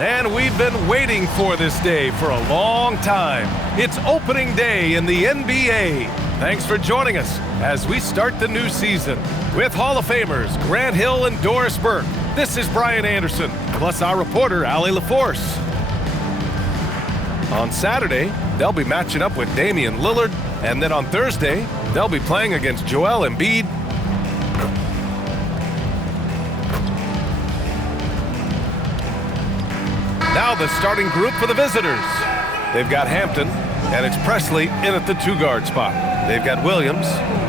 And we've been waiting for this day for a long time. It's opening day in the NBA. Thanks for joining us as we start the new season. With Hall of Famers Grant Hill and Doris Burke, this is Brian Anderson, plus our reporter, Allie LaForce. On Saturday, they'll be matching up with Damian Lillard, and then on Thursday, they'll be playing against Joel Embiid. Now the starting group for the visitors. They've got Hampton, and it's Presley in at the two-guard spot. They've got Williams,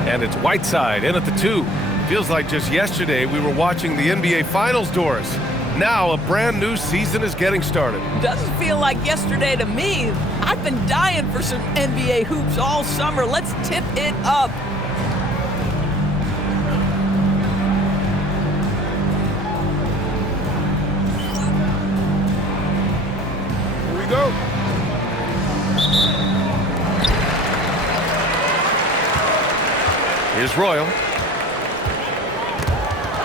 and it's Whiteside in at the 2. Feels like just yesterday we were watching the NBA Finals, Doris. Now a brand new season is getting started. Doesn't feel like yesterday to me. I've been dying for some NBA hoops all summer. Let's tip it up. Here we go. Here's Royal.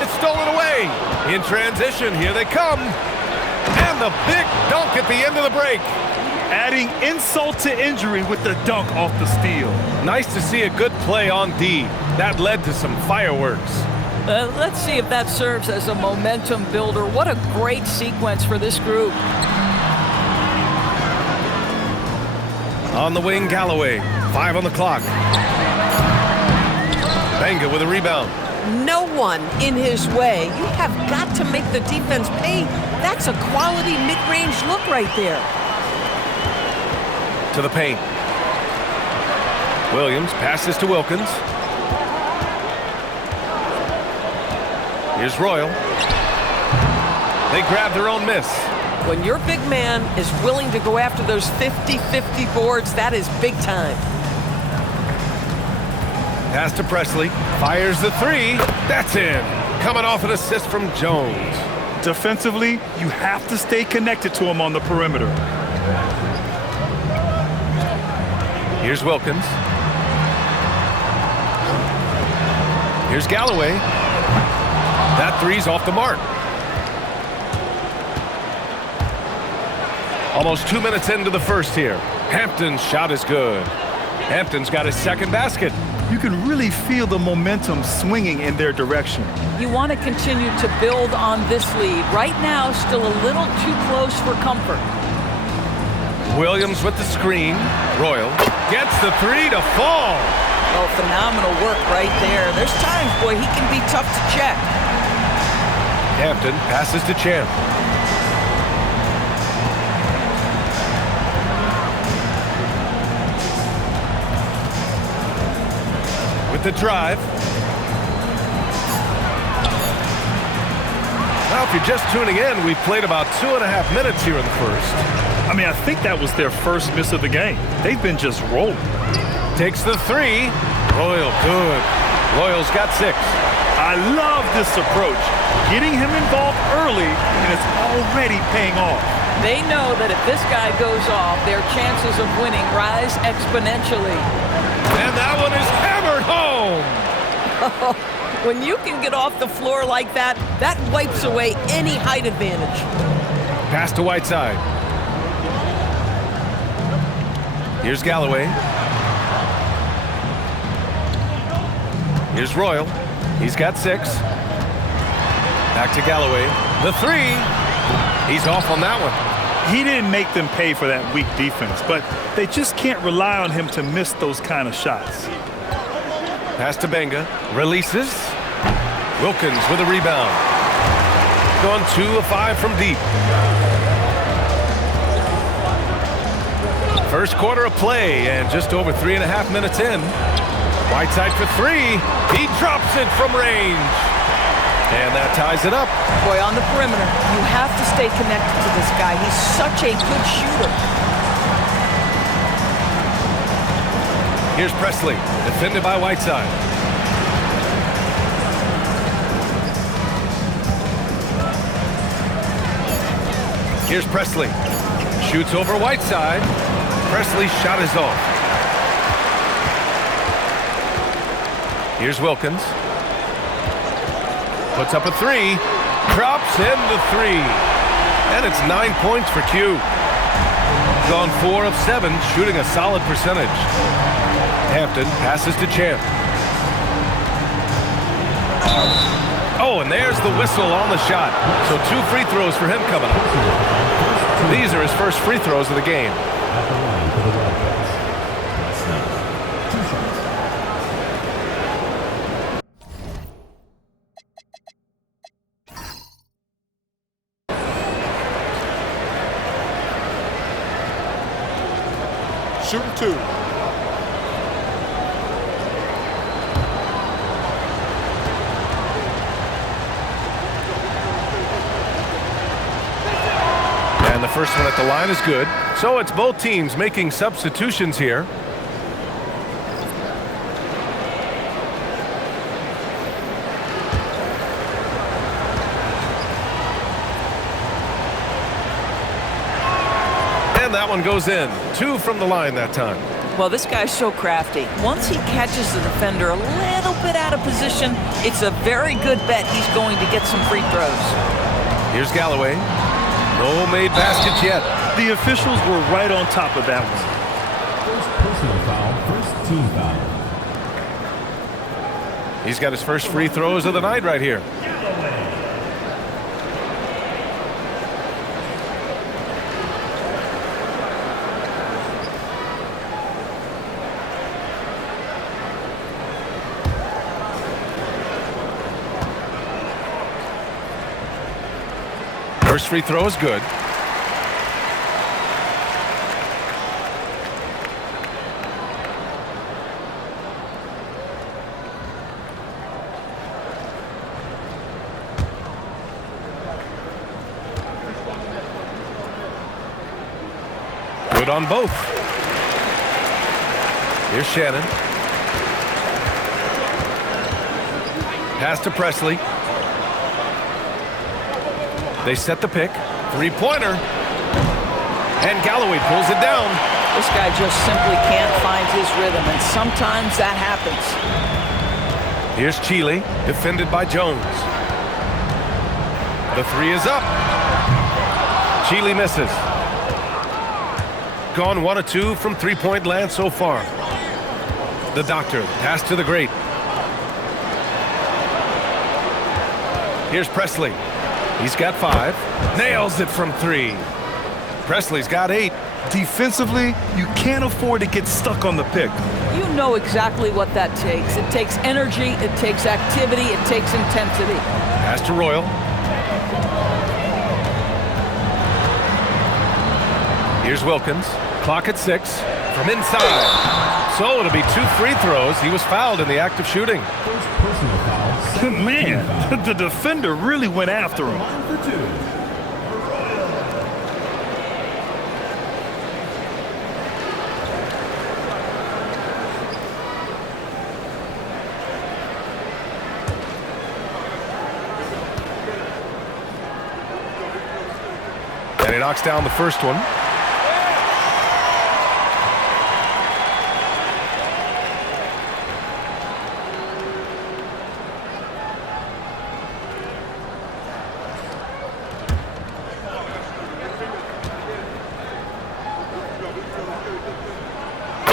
It's stolen away. In transition, here they come. And the big dunk at the end of the break. Adding insult to injury with the dunk off the steal. Nice to see a good play on D. That led to some fireworks. Let's see if that serves as a momentum builder. What a great sequence for this group. On the wing, Galloway. 5 on the clock. Benga with a rebound. No one in his way. You have got to make the defense pay. That's a quality mid-range look right there. To the paint. Williams passes to Wilkins. Here's Royal. They grab their own miss. When your big man is willing to go after those 50-50 boards, that is big time. Pass to Presley. Fires the 3. That's in. Coming off an assist from Jones. Defensively, you have to stay connected to him on the perimeter. Here's Wilkins. Here's Galloway. That 3's off the mark. Almost 2 minutes into the first here. Hampton's shot is good. Hampton's got his second basket. You can really feel the momentum swinging in their direction. You want to continue to build on this lead. Right now, still a little too close for comfort. Williams with the screen. Royal gets the 3 to fall. Oh, phenomenal work right there. There's times, boy, he can be tough to check. Hampton passes to Champ. With the drive. Now, if you're just tuning in, we've played about 2.5 minutes here in the first. I mean, I think that was their first miss of the game. They've been just rolling. Takes the 3. Royal, good. Royal's got 6. I love this approach. Getting him involved early, and it's already paying off. They know that if this guy goes off, their chances of winning rise exponentially. And that one is hammered home. When you can get off the floor like that, that wipes away any height advantage. Pass to Whiteside. Here's Galloway. Here's Royal. He's got 6. Back to Galloway. The 3. He's off on that one. He didn't make them pay for that weak defense, but they just can't rely on him to miss those kind of shots. Pass to Benga. Releases. Wilkins with a rebound. Gone 2 of 5 from deep. First quarter of play and just over 3.5 minutes in. Whiteside for 3. He drops it from range. And that ties it up. Boy, on the perimeter, you have to stay connected to this guy. He's such a good shooter. Here's Presley, defended by Whiteside. Here's Presley. Shoots over Whiteside. Presley's shot is off. Here's Wilkins. Puts up a 3. Drops in the 3. And it's 9 points for Q. Gone 4 of 7, shooting a solid percentage. Hampton passes to Champ. Oh, and there's the whistle on the shot. So 2 free throws for him coming up. These are his first free throws of the game. Shooting 2. And the first one at the line is good. So it's both teams making substitutions here. And that one goes in. 2 from the line that time. Well, this guy's so crafty. Once he catches the defender a little bit out of position, it's a very good bet he's going to get some free throws. Here's Galloway. No made baskets yet. The officials were right on top of that one. First personal foul, first team foul. He's got his first free throws of the night right here. First free throw is good. Good on both. Here's Shannon. Pass to Presley. They set the pick. Three-pointer. And Galloway pulls it down. This guy just simply can't find his rhythm, and sometimes that happens. Here's Chile, defended by Jones. The 3 is up. Chile misses. Gone 1 of 2 from three-point land so far. The Doctor, pass to the great. Here's Presley. He's got 5. Nails it from 3. Presley's got 8. Defensively, you can't afford to get stuck on the pick. You know exactly what that takes. It takes energy, it takes activity, it takes intensity. Pass to Royal. Here's Wilkins. Clock at 6. From inside. So it'll be 2 free throws. He was fouled in the act of shooting. First personal foul, second Man, team foul. the defender really went after him. Line for 2. And he knocks down the first one.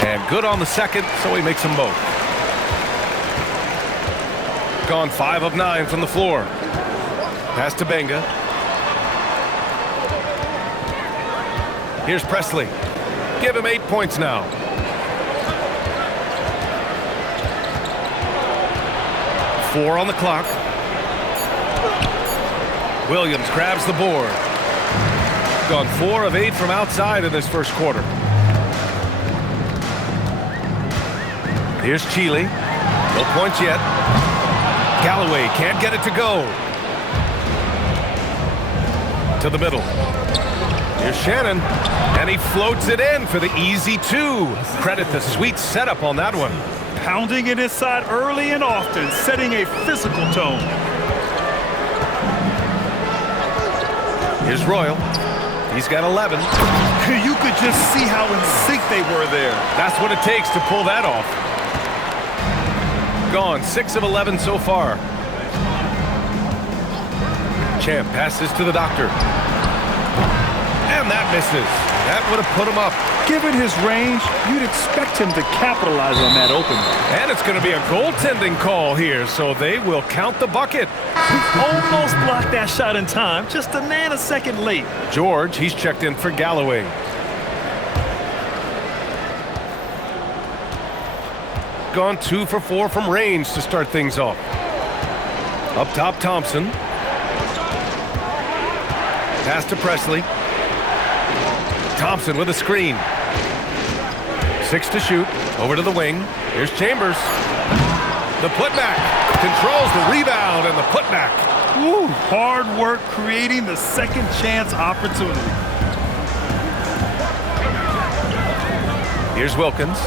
And good on the second, so he makes them both. Gone 5 of 9 from the floor. Pass to Benga. Here's Presley. Give him 8 points now. Four on the clock. Williams grabs the board. Gone 4 of 8 from outside in this first quarter. Here's Chile. No points yet. Galloway can't get it to go. To the middle. Here's Shannon. And he floats it in for the easy 2. Credit the sweet setup on that one. Pounding it inside early and often, setting a physical tone. Here's Royal. He's got 11. You could just see how in sync they were there. That's what it takes to pull that off. Gone 6 of 11 so far. Champ passes to the Doctor. misses. That would have put him up. Given his range, you'd expect him to capitalize on that opening. And it's going to be a goaltending call here, so they will count the bucket. Almost blocked that shot in time, just a nanosecond late. George, he's checked in for Galloway. Gone 2 for 4 from range to start things off. Up top, Thompson. Pass to Presley. Thompson with a screen. 6 to shoot. Over to the wing. Here's Chambers. The putback. Controls the rebound and the putback. Woo, hard work creating the second chance opportunity. Here's Wilkins.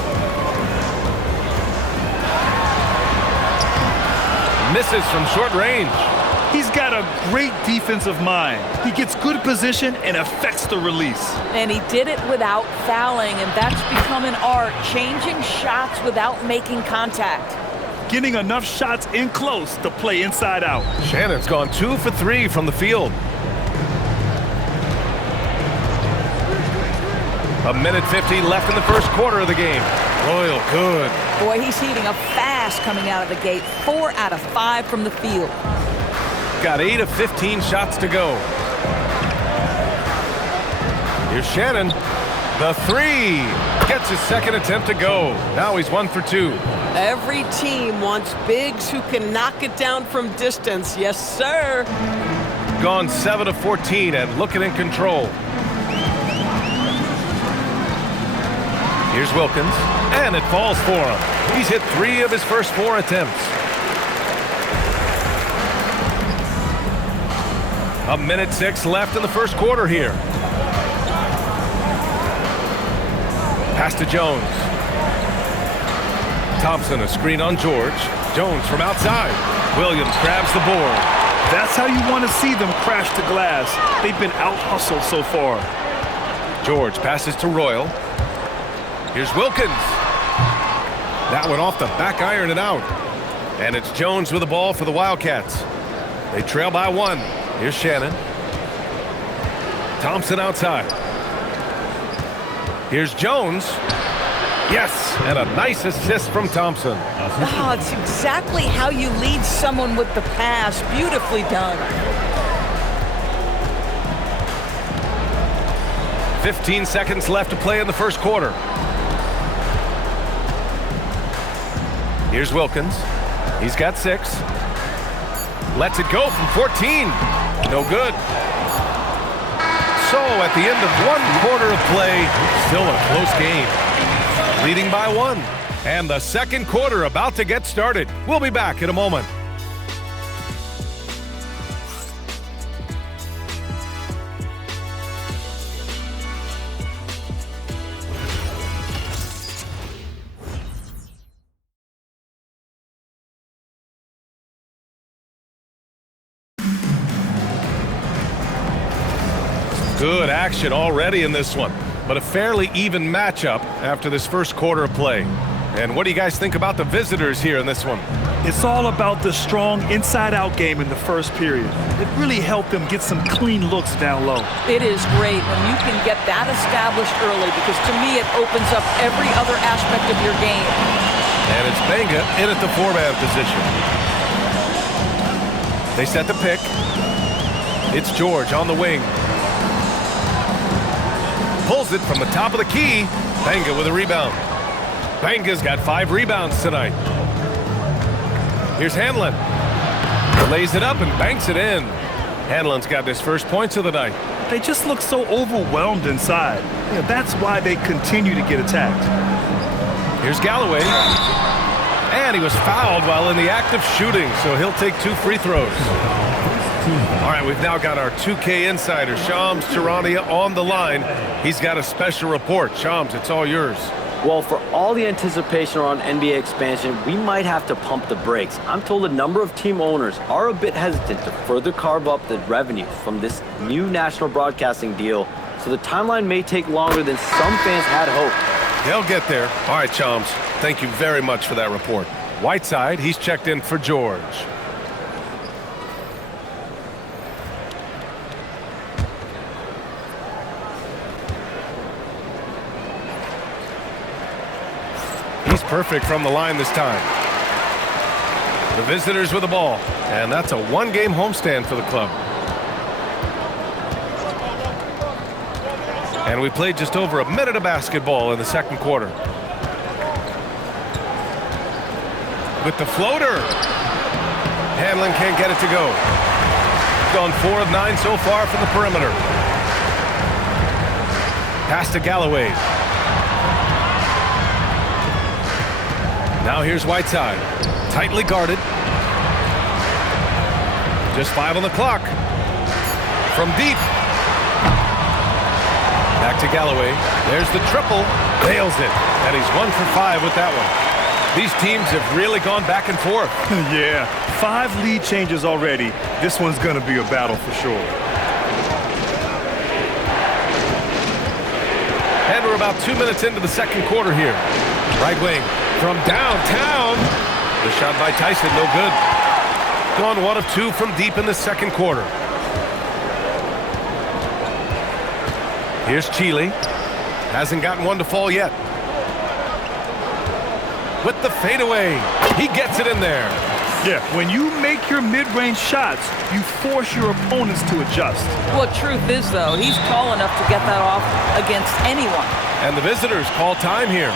Misses from short range. He's got a great defensive mind. He gets good position and affects the release. And he did it without fouling, and that's become an art, changing shots without making contact. Getting enough shots in close to play inside out. Shannon's gone 2 for 3 from the field. A minute 50 left in the first quarter of the game. Royal, good. Boy, he's heating up fast coming out of the gate. 4 out of 5 from the field. Got 8 of 15 shots to go. Here's Shannon. The 3. Gets his second attempt to go. Now he's 1 for 2. Every team wants bigs who can knock it down from distance. Yes, sir. Gone 7 of 14 and looking in control. Here's Wilkins, and it falls for him. He's hit 3 of his first 4 attempts. A minute 6 left in the first quarter here. Pass to Jones. Thompson, a screen on George. Jones from outside. Williams grabs the board. That's how you want to see them crash the glass. They've been out-hustled so far. George passes to Royal. Here's Wilkins. That one off the back iron and out. And it's Jones with the ball for the Wildcats. They trail by 1. Here's Shannon. Thompson outside. Here's Jones. Yes, and a nice assist from Thompson. Oh, it's exactly how you lead someone with the pass. Beautifully done. 15 seconds left to play in the first quarter. Here's Wilkins. He's got 6. Lets it go from 14. No good. So at the end of 1 quarter of play, still a close game. Leading by 1. And the second quarter about to get started. We'll be back in a moment. Good action already in this one, but a fairly even matchup after this first quarter of play. And what do you guys think about the visitors here in this one? It's all about the strong inside-out game in the first period. It really helped them get some clean looks down low. It is great when you can get that established early, because to me it opens up every other aspect of your game. And it's Benga in at the 4-man position. They set the pick. It's George on the wing. Pulls it from the top of the key. Benga with a rebound. Benga's got 5 rebounds tonight. Here's Hanlon. Lays it up and banks it in. Hanlon's got his first points of the night. They just look so overwhelmed inside. Yeah, that's why they continue to get attacked. Here's Galloway. And he was fouled while in the act of shooting, so he'll take 2 free throws. All right, we've now got our 2K insider, Shams Charania, on the line. He's got a special report. Shams, it's all yours. Well, for all the anticipation around NBA expansion, we might have to pump the brakes. I'm told a number of team owners are a bit hesitant to further carve up the revenue from this new national broadcasting deal, so the timeline may take longer than some fans had hoped. They'll get there. All right, Shams, thank you very much for that report. Whiteside, he's checked in for George. He's perfect from the line this time. The visitors with the ball, and that's a one-game homestand for the club. And we played just over a minute of basketball in the second quarter. With the floater. Hanlon can't get it to go. Gone 4 of 9 so far from the perimeter. Pass to Galloway. Now here's Whiteside. Tightly guarded. Just 5 on the clock. From deep. Back to Galloway. There's the triple. Nails it. And he's 1 for 5 with that one. These teams have really gone back and forth. Yeah, 5 lead changes already. This one's going to be a battle for sure. And we're about 2 minutes into the second quarter here. Right wing from downtown. The shot by Tyson, no good. Gone 1 of 2 from deep in the second quarter. Here's Chile. Hasn't gotten one to fall yet. With the fadeaway. He gets it in there. Yeah, when you make your mid-range shots, you force your opponents to adjust. Well, truth is, though, he's tall enough to get that off against anyone. And the visitors call time here.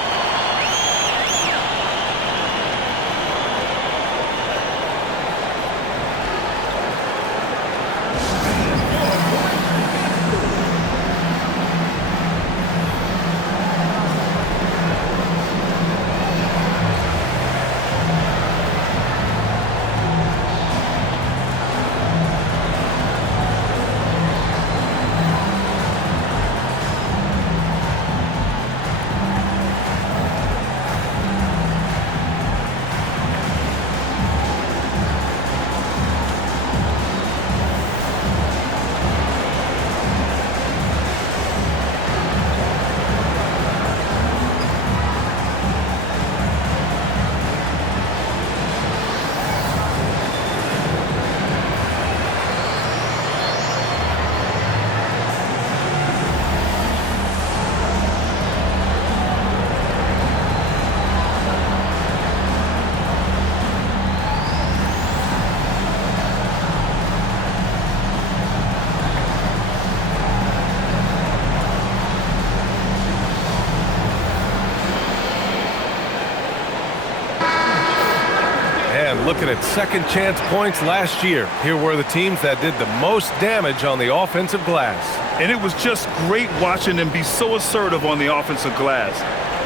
Looking at second chance points last year. Here were the teams that did the most damage on the offensive glass. And it was just great watching them be so assertive on the offensive glass.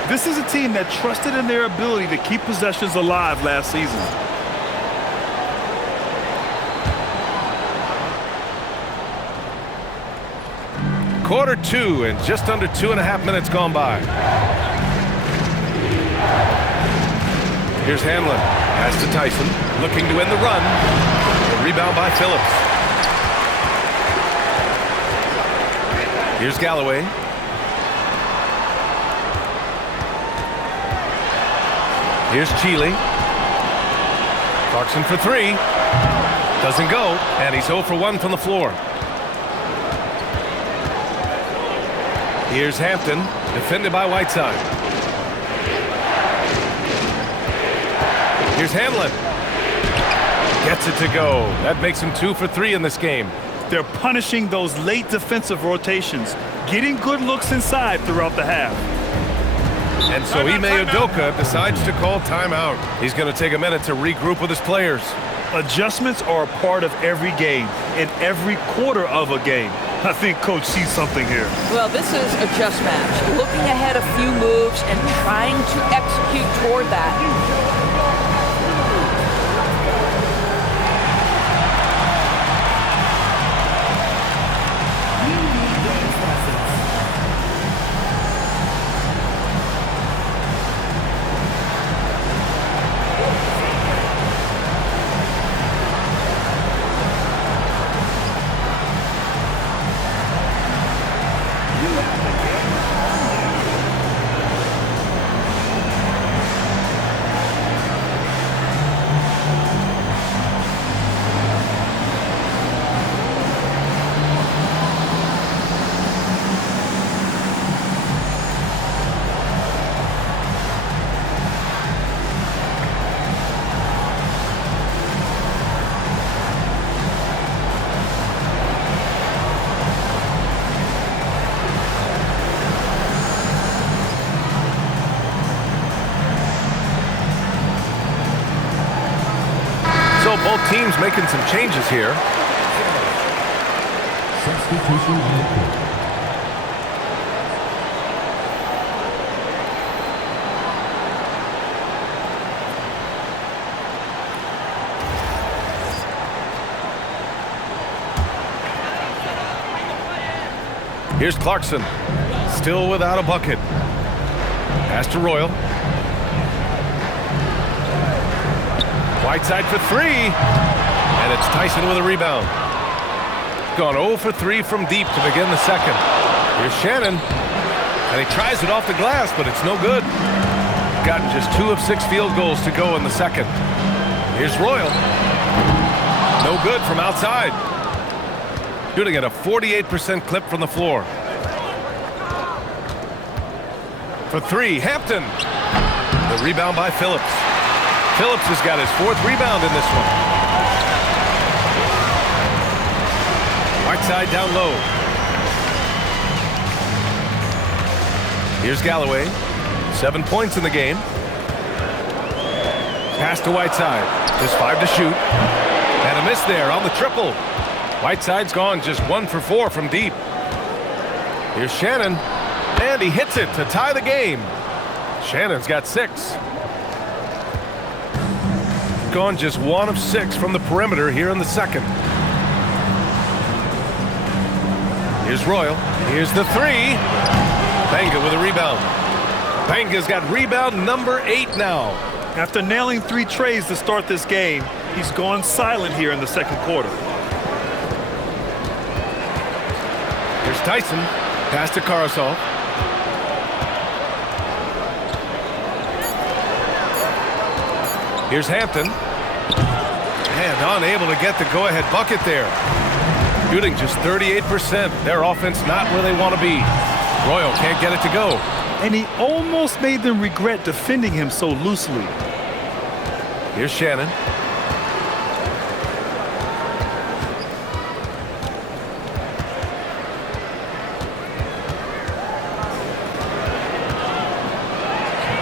This is a team that trusted in their ability to keep possessions alive last season. Quarter 2 and just under 2.5 minutes gone by. Here's Hanlon. Pass to Tyson. Looking to end the run. A rebound by Phillips. Here's Galloway. Here's Chile. Clarkson for 3. Doesn't go. And he's 0 for 1 from the floor. Here's Hampton. Defended by Whiteside. Here's Hanlon. Gets it to go. That makes him 2 for 3 in this game. They're punishing those late defensive rotations, getting good looks inside throughout the half. And so Ime Udoka decides to call timeout. He's going to take a minute to regroup with his players. Adjustments are a part of every game, in every quarter of a game. I think Coach sees something here. Well, this is a chess match. Looking ahead a few moves and trying to execute toward that. team's making some changes here. Substitution on the court. Here's Clarkson, still without a bucket. Pass to Royal. Whiteside for three, and it's Tyson with a rebound. Gone 0 for 3 from deep to begin the second. Here's Shannon, and he tries it off the glass, but it's no good. Gotten just 2 of 6 field goals to go in the second. Here's Royal. No good from outside. Shooting at a 48% clip from the floor. For 3, Hampton. The rebound by Phillips. Phillips has got his 4th rebound in this one. Whiteside down low. Here's Galloway. 7 points in the game. Pass to Whiteside. Just 5 to shoot. And a miss there on the triple. Whiteside's gone just 1 for 4 from deep. Here's Shannon. And he hits it to tie the game. Shannon's got 6. Gone just 1 of 6 from the perimeter here in the second. Here's Royal. Here's the 3. Banga with a rebound. Banga's got rebound number 8 now. After nailing 3 trays to start this game, he's gone silent here in the second quarter. Here's Tyson. Pass to Karasov. Here's Hampton. And unable to get the go-ahead bucket there. Shooting just 38%. Their offense not where they want to be. Royal can't get it to go. And he almost made them regret defending him so loosely. Here's Shannon.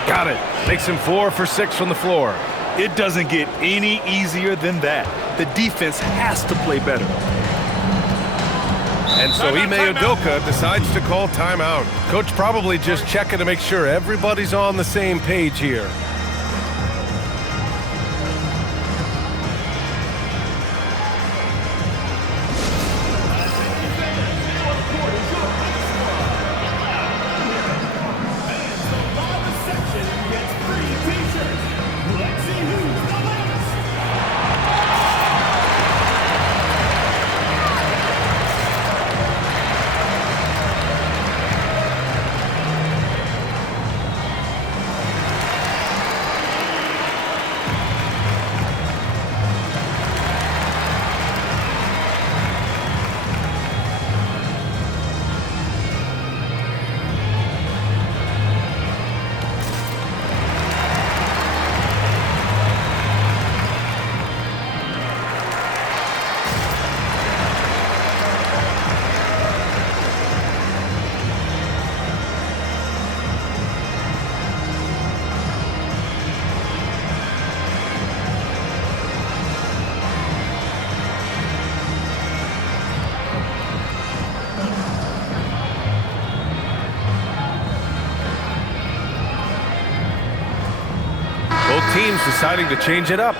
Got it. Makes him 4 for 6 from the floor. It doesn't get any easier than that. The defense has to play better. And so Ime Udoka decides to call timeout. Coach probably just checking to make sure everybody's on the same page here. Both teams deciding to change it up.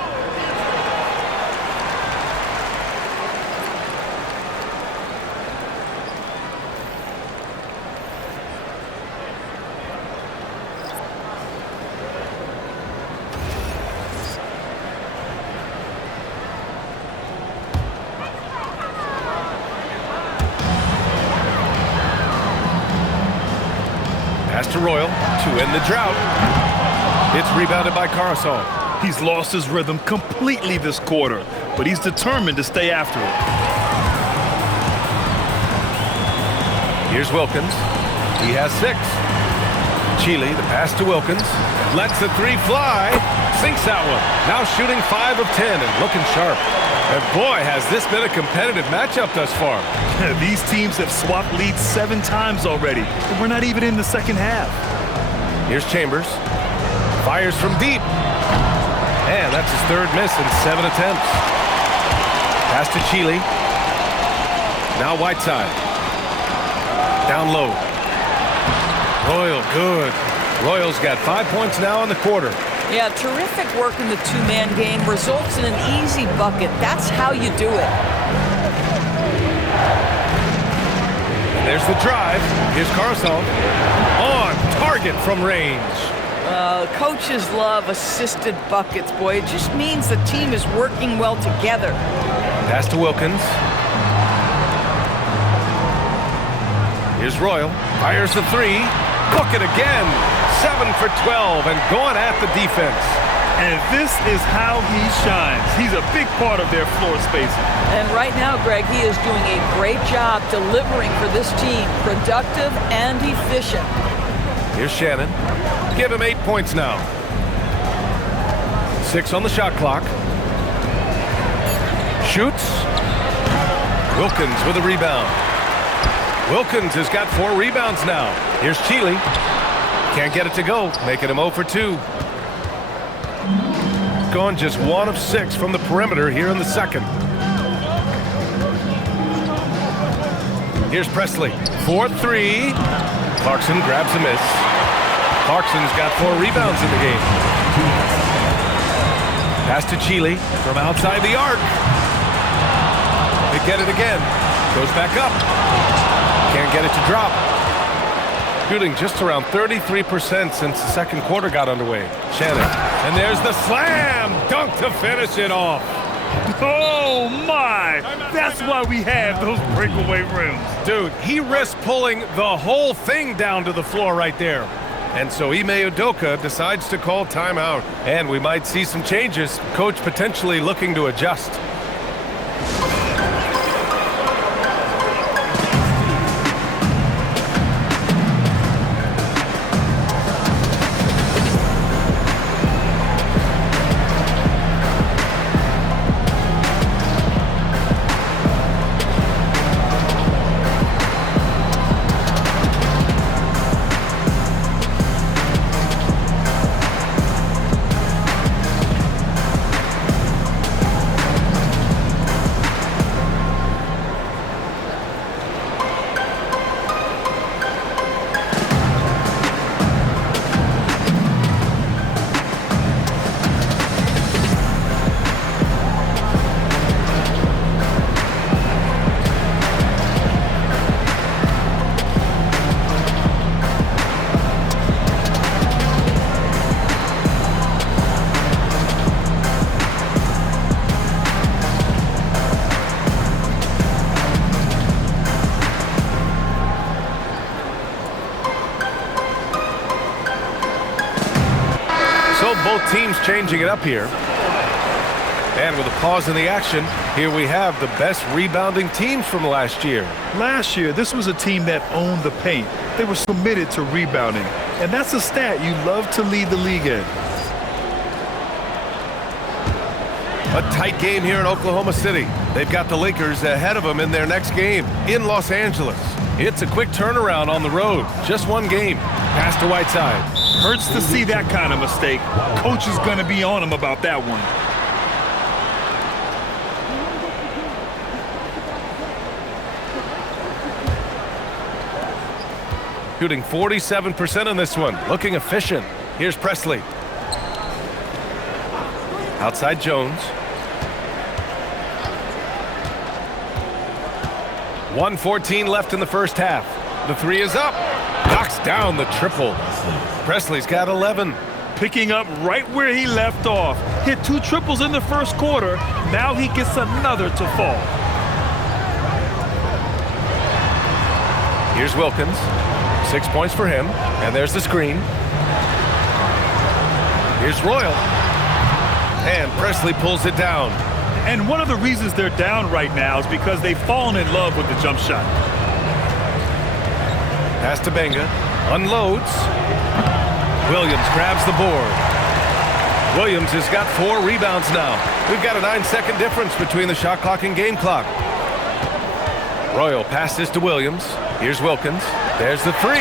Pass to Royal to end the drought. It's rebounded by Karasov. He's lost his rhythm completely this quarter, but he's determined to stay after it. Here's Wilkins. He has 6. Chile, the pass to Wilkins. Lets the 3 fly. Sinks that one. Now shooting 5 of 10 and looking sharp. And boy, has this been a competitive matchup thus far. These teams have swapped leads 7 times already, and we're not even in the second half. Here's Chambers. Fires from deep. And that's his 3rd miss in 7 attempts. Pass to Chile. Now Whiteside. Down low. Royal, good. Royal's got 5 points now in the quarter. Yeah, terrific work in the two-man game results in an easy bucket. That's how you do it. There's the drive. Here's Karasov. On target from range. Coaches love assisted buckets, boy. It just means the team is working well together. Pass to Wilkins. Here's Royal. Fires the three. Bucket again. 7 for 12 and going at the defense. And this is how he shines. He's a big part of their floor spacing. And right now, Greg, he is doing a great job delivering for this team. Productive and efficient. Here's Shannon. Give him 8 points now. 6 on the shot clock. Shoots. Wilkins with a rebound. Wilkins has got 4 rebounds now. Here's Chile. Can't get it to go. Making him 0 for 2. Gone just 1 of 6 from the perimeter here in the second. Here's Presley. 4-3. Clarkson grabs a miss. Clarkson's got 4 rebounds in the game. Pass to Chile from outside the arc. They get it again. Goes back up. Can't get it to drop. Shooting just around 33% since the second quarter got underway. Shannon. And there's the slam dunk to finish it off. Oh, my. That's why we have those breakaway rims. Dude, he risked pulling the whole thing down to the floor right there. And so Ime Udoka decides to call timeout. And we might see some changes. Coach potentially looking to adjust. Both teams changing it up here. And with a pause in the action, here we have the best rebounding teams from last year. Last year, this was a team that owned the paint. They were committed to rebounding. And that's a stat you love to lead the league in. A tight game here in Oklahoma City. They've got the Lakers ahead of them in their next game in Los Angeles. It's a quick turnaround on the road. Just one game. Pass to Whiteside. Hurts to see that kind of mistake. Coach is going to be on him about that one. Shooting 47% on this one. Looking efficient. Here's Presley. Outside Jones. 1:14 left in the first half. The three is up. Knocks down the triple. Presley's got 11. Picking up right where he left off. Hit 2 triples in the first quarter. Now he gets another to fall. Here's Wilkins. 6 points for him. And there's the screen. Here's Royal. And Presley pulls it down. And one of the reasons they're down right now is because they've fallen in love with the jump shot. Pass to Benga. Unloads. Williams grabs the board. Williams has got 4 rebounds now. We've got a 9-second difference between the shot clock and game clock. Royal passes to Williams. Here's Wilkins. There's the 3.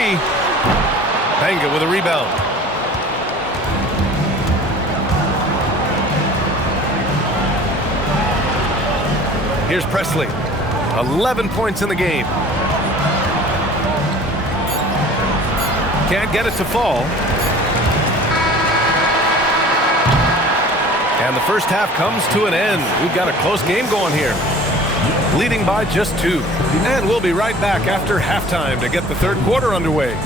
Benga with a rebound. Here's Presley. 11 points in the game. Can't get it to fall. And the first half comes to an end. We've got a close game going here. Leading by just 2. And we'll be right back after halftime to get the third quarter underway.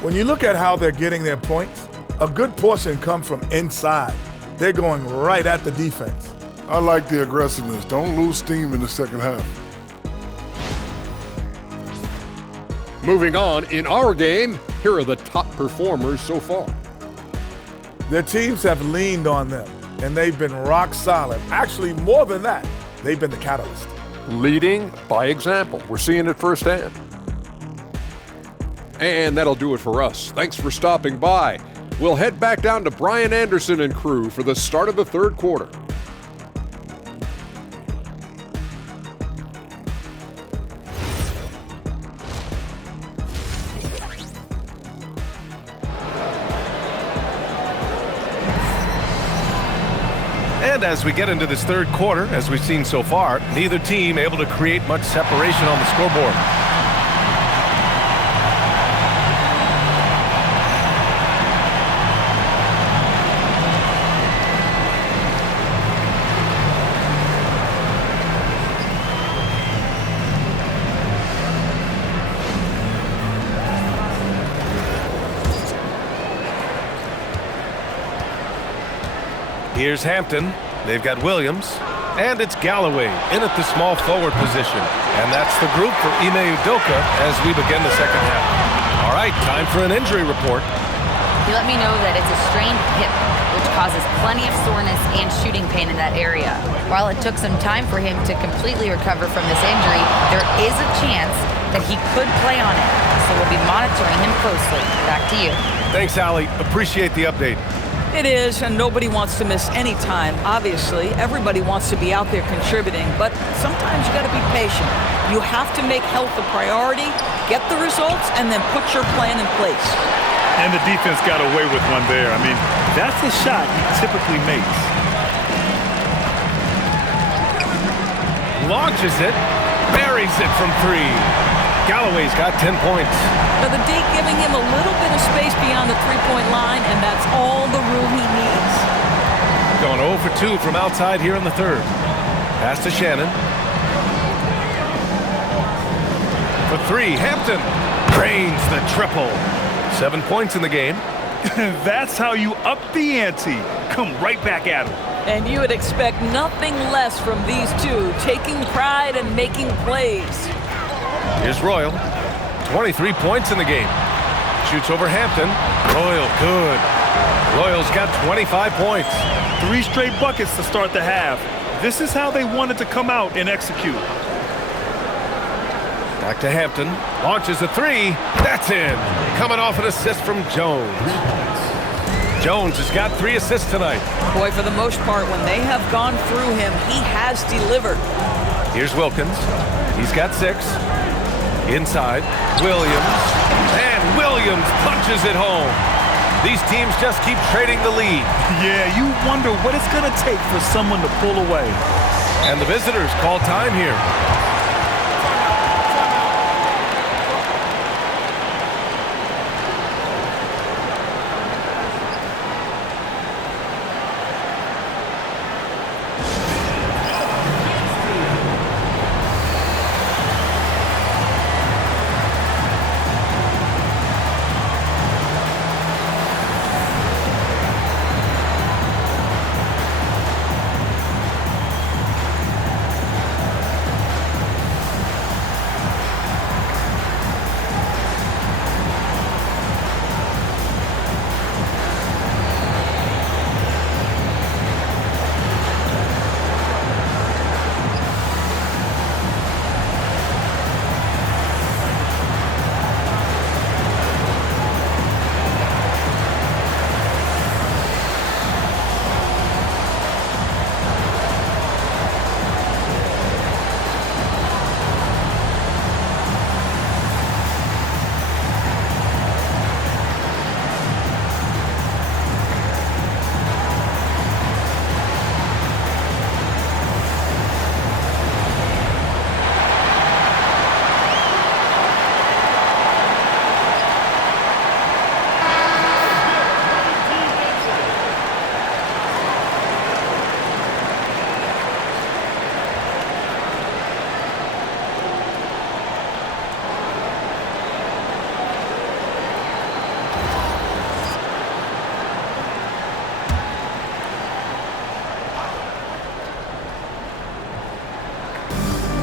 When you look at how they're getting their points, a good portion come from inside. They're going right at the defense. I like the aggressiveness. Don't lose steam in the second half. Moving on, in our game, here are the top performers so far. Their teams have leaned on them, and they've been rock solid. Actually, more than that, they've been the catalyst. Leading by example. We're seeing it firsthand. And that'll do it for us. Thanks for stopping by. We'll head back down to Brian Anderson and crew for the start of the third quarter. And as we get into this third quarter, as we've seen so far, neither team able to create much separation on the scoreboard. Here's Hampton. They've got Williams. And it's Galloway in at the small forward position. And that's the group for Ime Udoka as we begin the second half. All right, time for an injury report. He let me know that it's a strained hip, which causes plenty of soreness and shooting pain in that area. While it took some time for him to completely recover from this injury, there is a chance that he could play on it. So we'll be monitoring him closely. Back to you. Thanks, Allie. Appreciate the update. It is, and nobody wants to miss any time. Obviously, everybody wants to be out there contributing, but sometimes you got to be patient. You have to make health a priority, get the results, and then put your plan in place. And the defense got away with one there. I mean, that's the shot he typically makes. Launches it, buries it from 3. Galloway's got 10 points. Now the D giving him a little bit of space beyond the three-point line, and that's all the room he needs. Going 0 for 2 from outside here in the third. Pass to Shannon. For 3, Hampton drains the triple. 7 points in the game. That's how you up the ante. Come right back at him. And you would expect nothing less from these two, taking pride and making plays. Here's Royal. 23 points in the game. Shoots over Hampton. Royal, good. Royal's got 25 points. 3 straight buckets to start the half. This is how they wanted to come out and execute. Back to Hampton. Launches a 3. That's in. Coming off an assist from Jones. Jones has got 3 assists tonight. Boy, for the most part, when they have gone through him, he has delivered. Here's Wilkins. He's got 6. Inside, Williams. And Williams punches it home. These teams just keep trading the lead. Yeah, you wonder what it's going to take for someone to pull away. And the visitors call time here.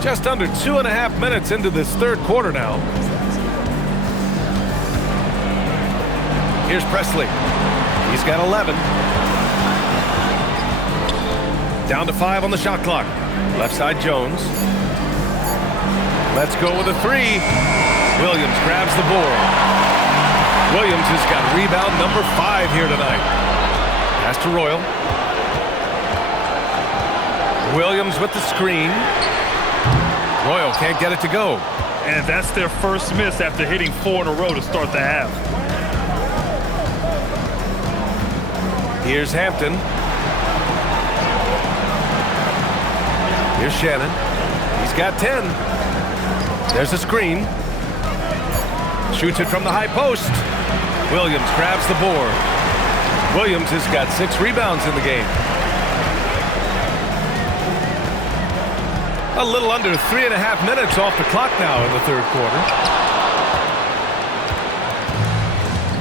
Just under 2.5 minutes into this third quarter now. Here's Presley. He's got 11. Down to 5 on the shot clock. Left side Jones. Let's go with a 3. Williams grabs the board. Williams has got rebound number 5 here tonight. Pass to Royal. Williams with the screen. Royal can't get it to go. And that's their first miss after hitting 4 in a row to start the half. Here's Hampton. Here's Shannon. He's got 10. There's a screen. Shoots it from the high post. Williams grabs the board. Williams has got 6 rebounds in the game. A little under 3.5 minutes off the clock now in the third quarter.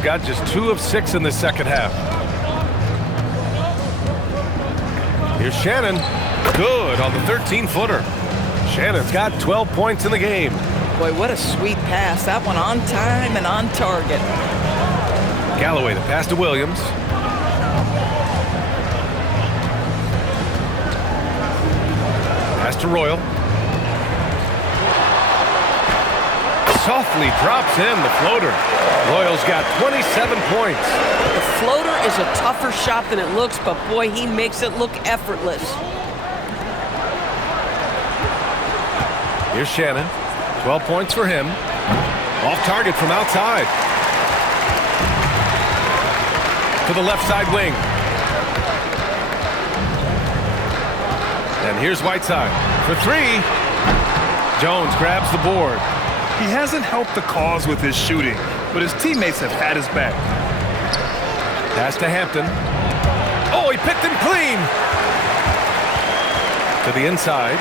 Got just 2 of 6 in the second half. Here's Shannon. Good on the 13-footer. Shannon's got 12 points in the game. Boy, what a sweet pass. That one on time and on target. Galloway, the pass to Williams. Pass to Royal. Softly drops in the floater. Royal's got 27 points. The floater is a tougher shot than it looks, but boy, he makes it look effortless. Here's Shannon. 12 points for him. Off target from outside. To the left side wing. And here's Whiteside for 3. Jones grabs the board. He hasn't helped the cause with his shooting, but his teammates have had his back. Pass to Hampton. Oh, he picked him clean. To the inside.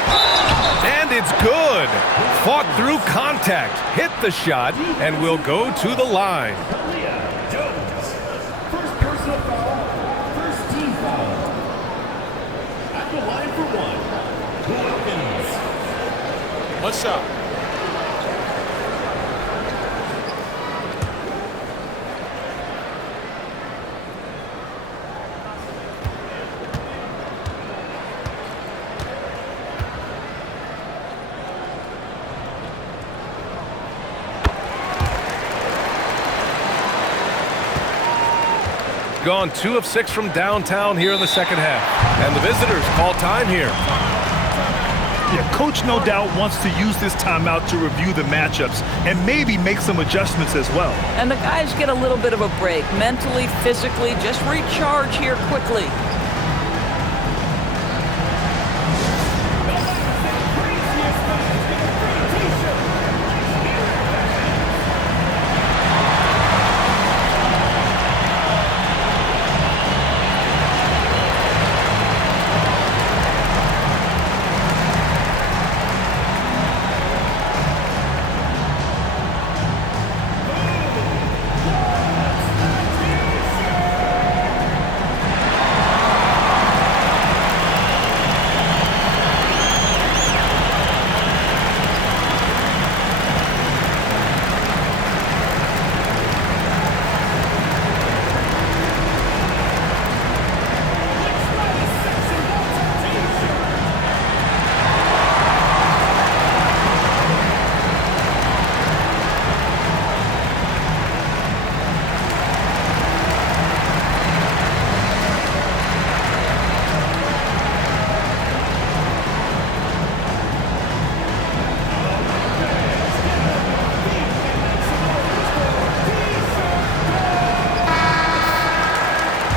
And it's good. Fought through contact. Hit the shot and will go to the line. Jones. First personal foul. First team foul. At the line for 1. Wilkins. One shot. Gone 2 of 6 from downtown here in the second half. And the visitors call time here. Yeah, coach no doubt wants to use this timeout to review the matchups and maybe make some adjustments as well. And the guys get a little bit of a break. Mentally, physically, just recharge here quickly.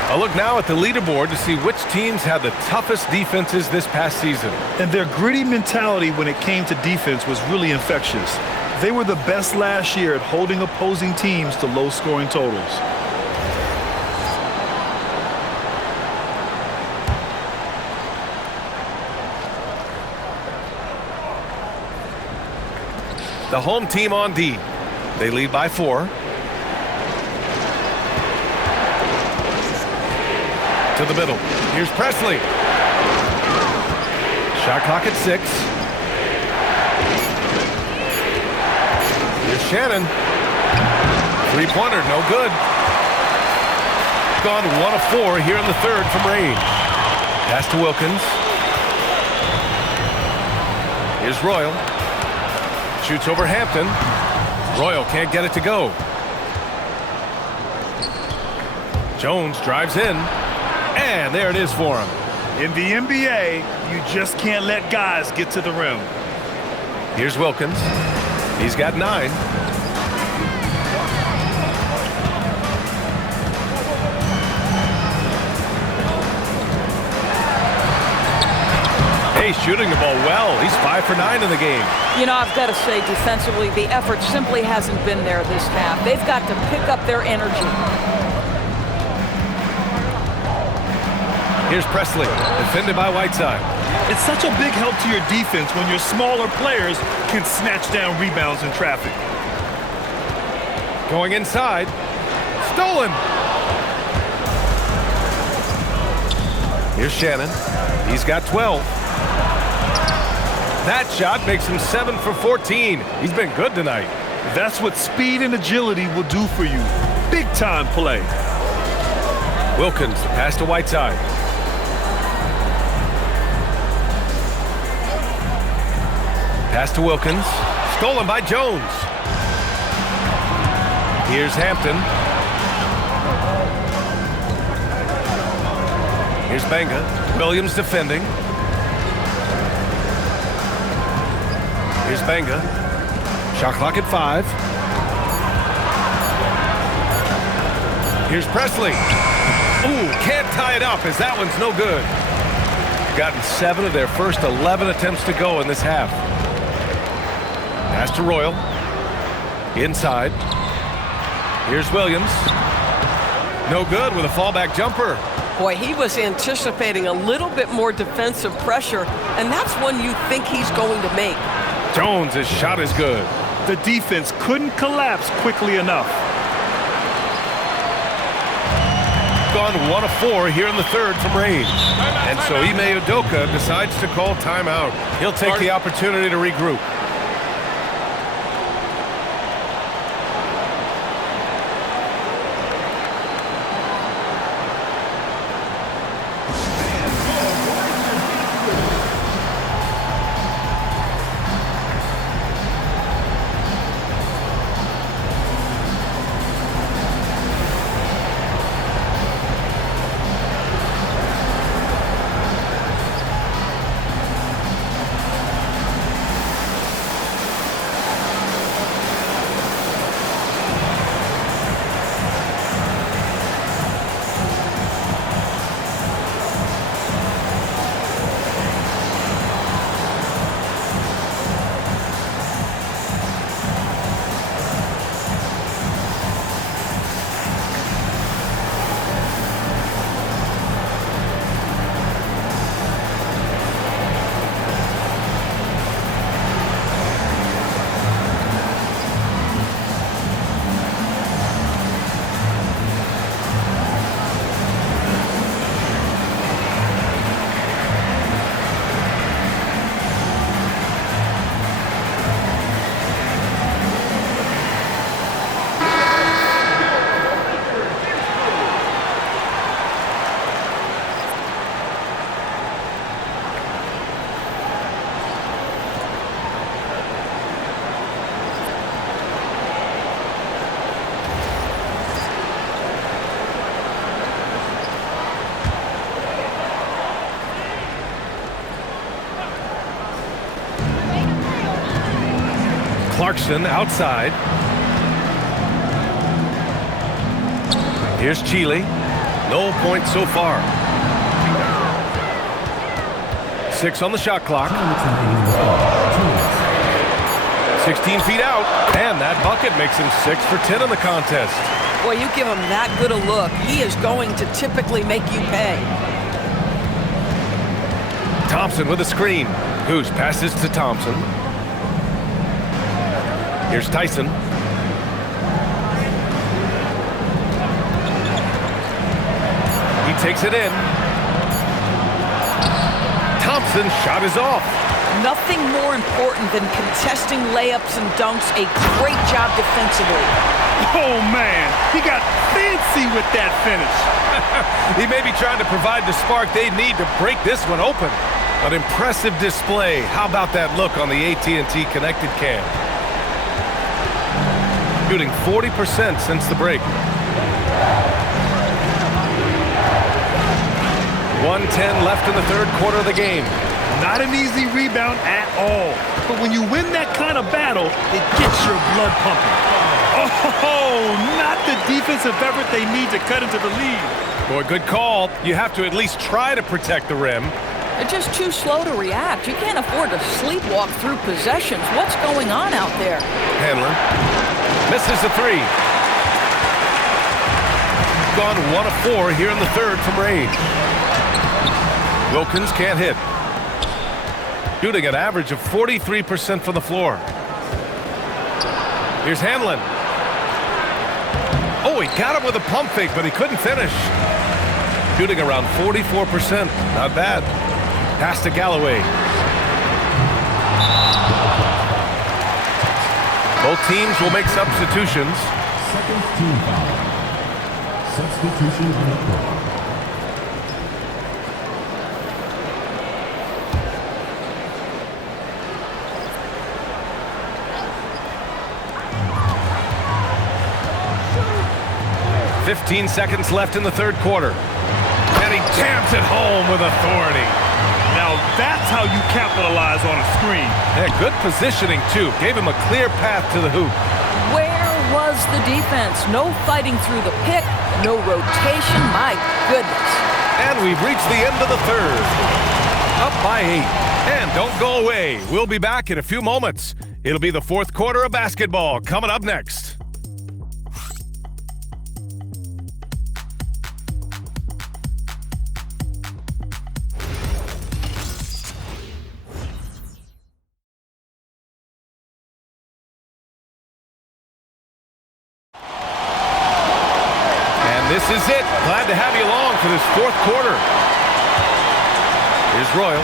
A look now at the leaderboard to see which teams had the toughest defenses this past season. And their gritty mentality when it came to defense was really infectious. They were the best last year at holding opposing teams to low-scoring totals. The home team on D. They lead by 4. To the middle. Here's Presley. Shot clock at 6. Shannon. Three-pointer, no good. Gone 1 of 4 here in the third from range. Pass to Wilkins. Here's Royal. Shoots over Hampton. Royal can't get it to go. Jones drives in. And there it is for him. In the NBA, you just can't let guys get to the rim. Here's Wilkins. He's got 9. Hey, shooting the ball well. He's 5 for 9 in the game. You know, I've got to say, defensively, the effort simply hasn't been there this half. They've got to pick up their energy. Here's Presley, defended by Whiteside. It's such a big help to your defense when your smaller players can snatch down rebounds in traffic. Going inside. Stolen. Here's Shannon. He's got 12. That shot makes him 7 for 14. He's been good tonight. That's what speed and agility will do for you. Big-time play. Wilkins, the pass to Whiteside. Pass to Wilkins. Stolen by Jones. Here's Hampton. Here's Benga. Williams defending. Here's Benga. Shot clock at 5. Here's Presley. Ooh, can't tie it up as that one's no good. Gotten 7 of their first 11 attempts to go in this half. Pass to Royal. Inside. Here's Williams. No good with a fallback jumper. Boy, he was anticipating a little bit more defensive pressure, and that's one you think he's going to make. Jones, his shot is good. The defense couldn't collapse quickly enough. Gone 1 of 4 here in the third from range. And so Ime Udoka decides to call timeout. He'll take the opportunity to regroup. Clarkson outside. Here's Chile. No points so far. 6 on the shot clock. 16 feet out. And that bucket makes him 6 for 10 in the contest. Boy, you give him that good a look, he is going to typically make you pay. Thompson with a screen. Goose passes to Thompson. Here's Tyson. He takes it in. Thompson's shot is off. Nothing more important than contesting layups and dunks. A great job defensively. Oh, man, he got fancy with that finish. He may be trying to provide the spark they need to break this one open. An impressive display. How about that look on the AT&T connected cam? Shooting 40% since the break. 1:10 left in the third quarter of the game. Not an easy rebound at all. But when you win that kind of battle, it gets your blood pumping. Oh, not the defensive effort they need to cut into the lead. Boy, good call. You have to at least try to protect the rim. They're just too slow to react. You can't afford to sleepwalk through possessions. What's going on out there? Hanlon misses the three. Gone 1 of 4 here in the third from range. Wilkins can't hit. Shooting an average of 43% from the floor. Here's Hanlon. Oh, he got him with a pump fake, but he couldn't finish. Shooting around 44%. Not bad. Pass to Galloway. Both teams will make substitutions. Second team foul. Substitution on the court. "15 seconds left in the third quarter. And he jams it home with authority. Now that's how you capitalize on a screen. Yeah, good positioning, too. Gave him a clear path to the hoop. Where was the defense? No fighting through the pick, no rotation. My goodness. And we've reached the end of the third. Up by 8. And don't go away. We'll be back in a few moments. It'll be the fourth quarter of basketball coming up next. This is it. Glad to have you along for this fourth quarter. Here's Royal.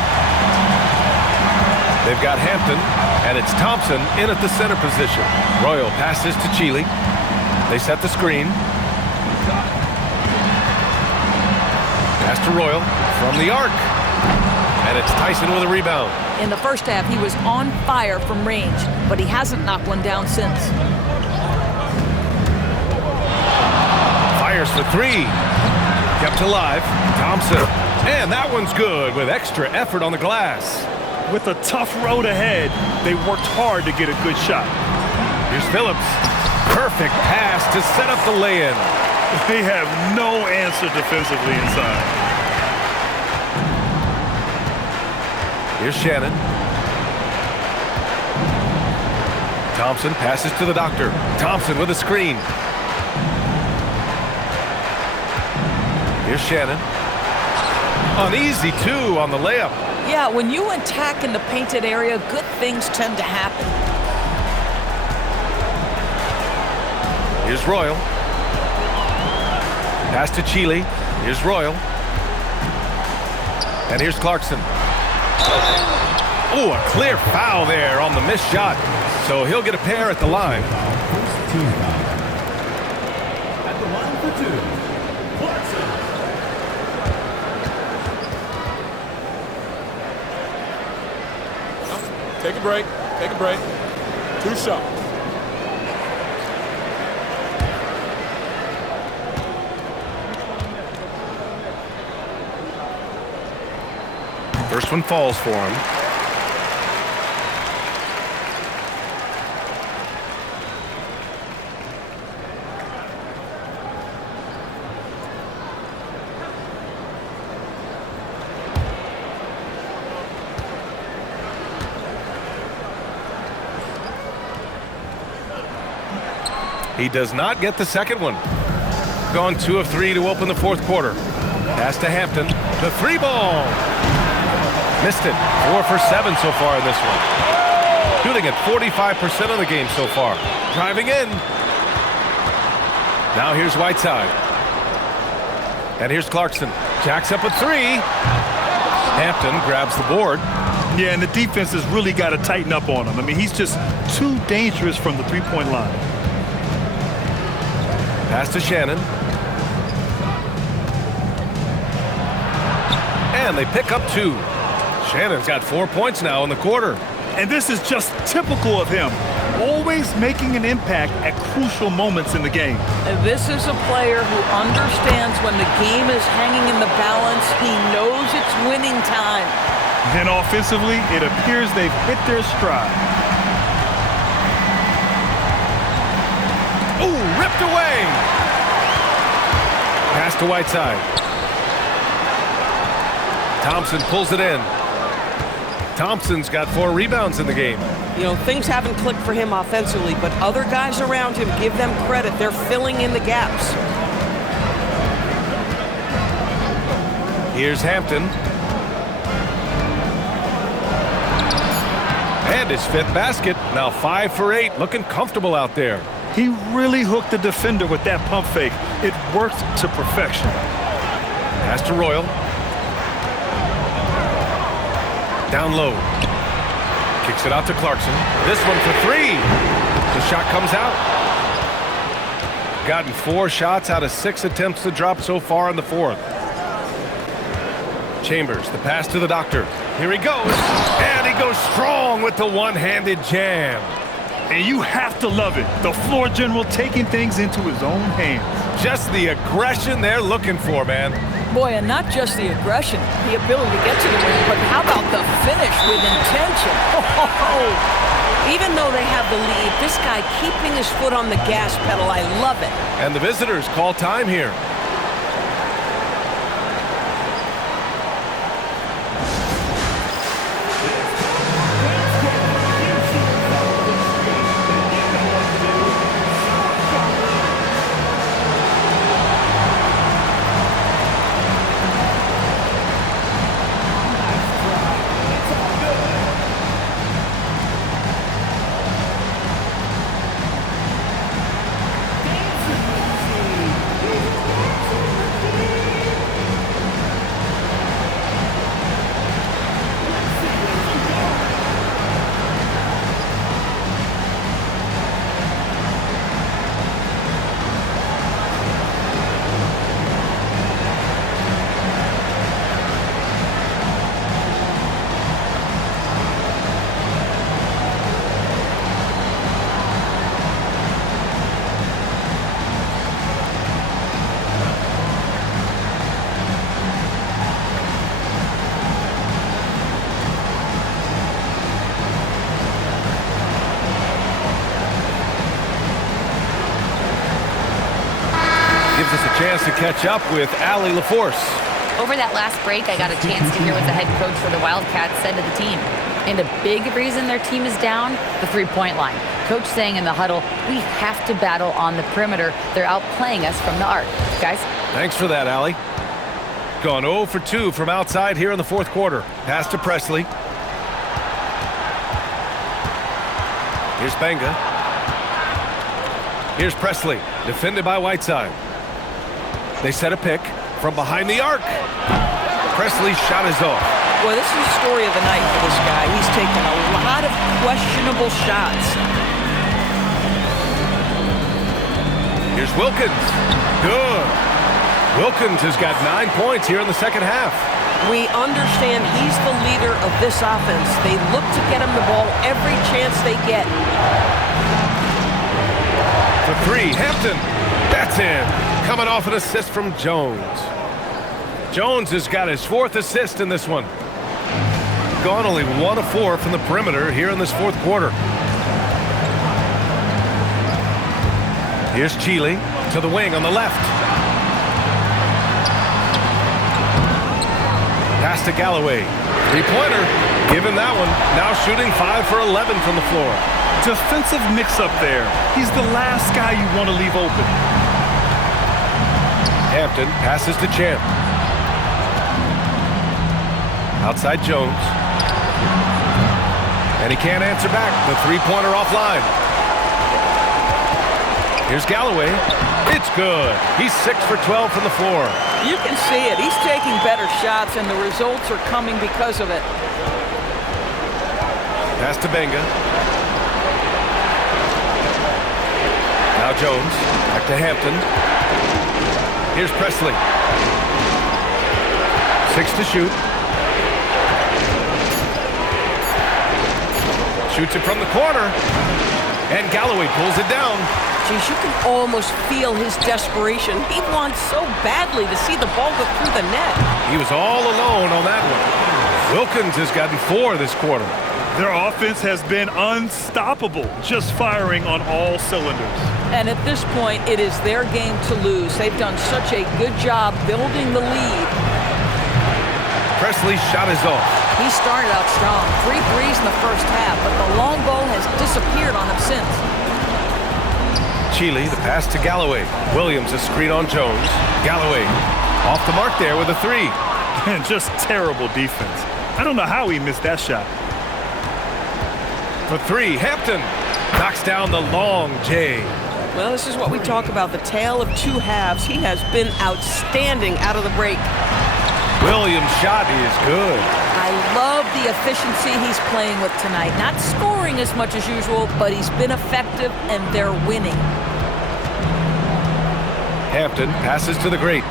They've got Hampton, and it's Thompson in at the center position. Royal passes to Chile. They set the screen. Pass to Royal from the arc. And it's Tyson with a rebound. In the first half, he was on fire from range, but he hasn't knocked one down since. Fires for three. Kept alive. Thompson. And that one's good with extra effort on the glass. With a tough road ahead, they worked hard to get a good shot. Here's Phillips. Perfect pass to set up the lay-in. They have no answer defensively inside. Here's Shannon. Thompson passes to the doctor. Thompson with a screen. Here's Shannon. Uneasy, too, on the layup. Yeah, when you attack in the painted area, good things tend to happen. Here's Royal. Pass to Chile. Here's Royal. And here's Clarkson. Oh, a clear foul there on the missed shot. So he'll get a pair at the line. First team foul. At the line for two, Clarkson. Take a break. Take a break. 2 shots. First one falls for him. He does not get the second one. Gone 2 of 3 to open the fourth quarter. Pass to Hampton. The 3 ball. Missed it. 4 for 7 so far in this one. Shooting at 45% of the game so far. Driving in. Now here's Whiteside. And here's Clarkson. Jacks up a 3. Hampton grabs the board. Yeah, and the defense has really got to tighten up on him. I mean, he's just too dangerous from the three-point line. Pass to Shannon. And they pick up 2. Shannon's got 4 points now in the quarter. And this is just typical of him. Always making an impact at crucial moments in the game. And this is a player who understands when the game is hanging in the balance. He knows it's winning time. Then offensively, it appears they've hit their stride. Ooh, ripped away. Pass to Whiteside. Thompson pulls it in. Thompson's got 4 rebounds in the game. You know, things haven't clicked for him offensively, but other guys around him, give them credit. They're filling in the gaps. Here's Hampton. And his 5th basket. Now 5 for 8. Looking comfortable out there. He really hooked the defender with that pump fake. It worked to perfection. Pass to Royal. Down low. Kicks it out to Clarkson. This one for 3. The shot comes out. Gotten 4 shots out of 6 attempts to drop so far in the 4th. Chambers, the pass to the doctor. Here he goes. And he goes strong with the one-handed jam. And you have to love it. The floor general taking things into his own hands. Just the aggression they're looking for, man. Boy, and not just the aggression, the ability to get to the rim, but how about the finish with intention? Even though they have the lead, this guy keeping his foot on the gas pedal, I love it. And the visitors call time here. Gives us a chance to catch up with Allie LaForce. Over that last break, I got a chance to hear what the head coach for the Wildcats said to the team. And a big reason their team is down, the three-point line. Coach saying in the huddle, we have to battle on the perimeter. They're outplaying us from the arc. Guys? Thanks for that, Allie. Gone 0 for 2 from outside here in the 4th quarter. Pass to Presley. Here's Benga. Here's Presley, defended by Whiteside. They set a pick from behind the arc. Presley's shot is off. Well, this is the story of the night for this guy. He's taken a lot of questionable shots. Here's Wilkins. Good. Wilkins has got 9 points here in the second half. We understand he's the leader of this offense. They look to get him the ball every chance they get. For 3, Hampton. That's in. Coming off an assist from Jones. Jones has got his 4th assist in this one. Gone only 1 of 4 from the perimeter here in this 4th quarter. Here's Chile to the wing on the left. Pass to Galloway. 3-pointer. Give him that one. Now shooting 5 for 11 from the floor. Defensive mix-up there. He's the last guy you want to leave open. Hampton passes to Champ. Outside Jones. And he can't answer back. The 3-pointer offline. Here's Galloway. It's good. He's 6 for 12 from the floor. You can see it. He's taking better shots, and the results are coming because of it. Pass to Benga. Now Jones. Back to Hampton. Here's Presley. 6 to shoot. Shoots it from the corner. And Galloway pulls it down. Geez, you can almost feel his desperation. He wants so badly to see the ball go through the net. He was all alone on that one. Wilkins has gotten 4 this quarter. Their offense has been unstoppable, just firing on all cylinders. And at this point, it is their game to lose. They've done such a good job building the lead. Presley's shot is off. He started out strong, 3 threes in the first half, but the long ball has disappeared on him since. Chile, the pass to Galloway. Williams, a screen on Jones. Galloway off the mark there with a 3. And just terrible defense. I don't know how he missed that shot. For 3, Hampton knocks down the long J. Well, this is what we talk about, the tale of 2 halves. He has been outstanding out of the break. Williams' shot is good. I love the efficiency he's playing with tonight. Not scoring as much as usual, but he's been effective, and they're winning. Hampton passes to the great.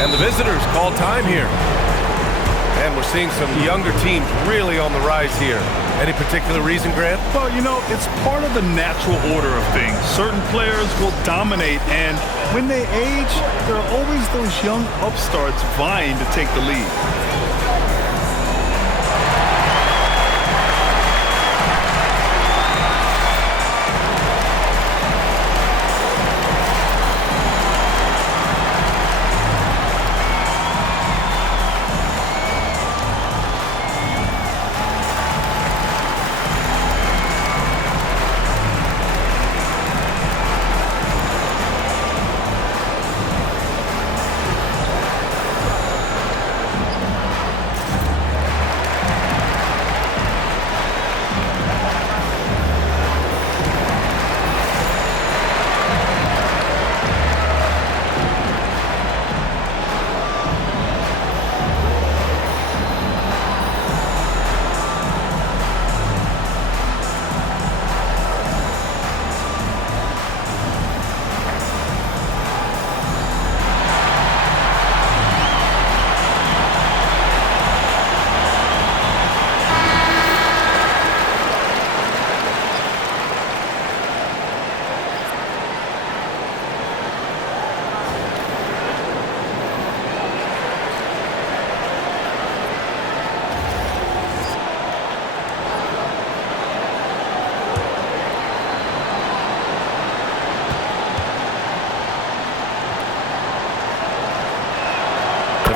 And the visitors call time here. And we're seeing some younger teams really on the rise here. Any particular reason, Grant? Well, you know, it's part of the natural order of things. Certain players will dominate, and when they age, there are always those young upstarts vying to take the lead.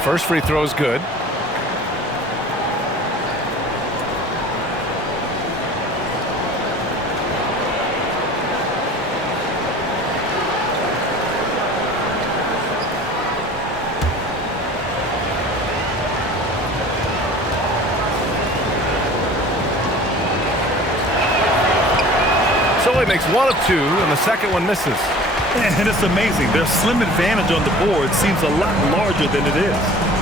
First free throw is good. So he makes 1 of 2, and the second one misses. And it's amazing. Their slim advantage on the board seems a lot larger than it is.